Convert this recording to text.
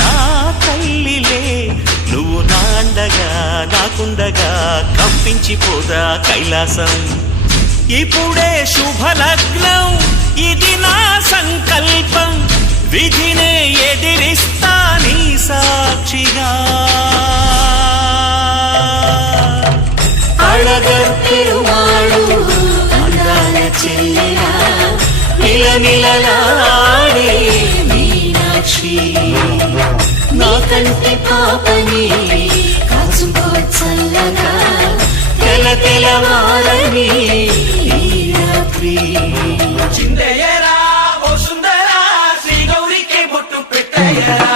నా తల్లిలే నువ్వు నాండగా నాకుండగా కంపించిపోదా కైలాసం. ఇప్పుడే శుభలగ్నం ఇది నా సంకల్పం, విధినే ఎదిరిస్తా నీ సాక్షిగా. అళగర్ పెరుమాళు అందాల చెల్లెలా నిలనిలలాడే మీనాక్షి, నా కంటి పాపని కాచుకో చల్లగా తెల తెలవారని రాత్రి. చిందయ్యరా ఓ సుందరా శ్రీ గౌరికి బొట్టు పెట్టయ్యరా.